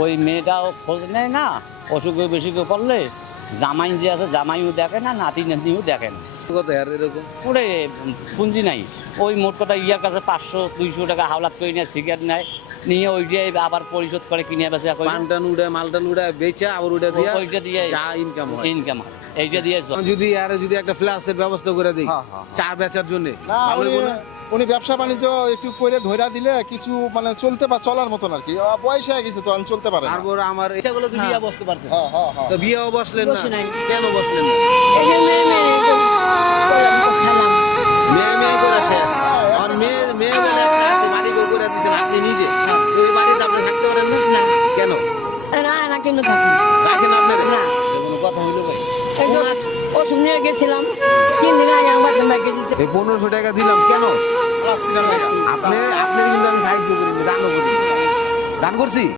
ওই মেয়েটাও খোঁজ নেয় না, অসুখে বেশিকে করলে জামাই যে আছে জামাইও দেখে না, নাতি নাতনিও দেখে না। কত আর এরকম ওরে পুঁজি নাই, ওই মোট কথা ইয়ার কাছে 500-200 টাকা হাওলাত করে নিয়ে সিগারেট নেয়, নিয়ে ওইটাই আবার পরিশোধ করে কিনে বেচে পানটান উড়ে মালটান উড়ে বেচা আবার উড়ে দিয়ে ওইটা দিয়ে চা ইনকাম হয়। ইনকাম হয়, এইটা দিয়ে যদি আর যদি একটা ফ্ল্যাশের ব্যবস্থা করে দিই হ্যাঁ, হ্যাঁ, চা বেচার জন্য না ভালো হইবো না? উনি ব্যবসা বাণিজ্য একটু করে ধইরা দিলে কিছু মানে চলতে বা চলার মতন আর কি। বয়স হয়ে গেছে তো আমি চলতে পারে না। তারপর আমার ইচ্ছাগুলো তো বিয়া বসতে পারতেন, হ্যাঁ হ্যাঁ হ্যাঁ তো বিয়াও বসলেন না বসি নাই। কেন বসলেন না? এই যে মেয়ে মেয়ে খেলাম মেয়ে মেয়ে করে শেষ। আর মেয়ে মেয়ে বলে একটা আছে বাড়ি করে দিয়েছেন আপনি নিজে, তো এই বাড়িতে আপনি থাকতে পারেন না কেন? না না কেমন থাকি রাখেন আপনারা না। কোনো কথা হইলো ভাই? এই যে ওষুধ নিয়ে গেছিলাম 3 দিন আগে আমার বাড়ি দিয়েছে এই 1500 টাকা দিলাম কেন? রাস্তার জায়গা। আপনি আপনি কিন্তু আমি সাহায্য করি, দানও করি, দান করছি।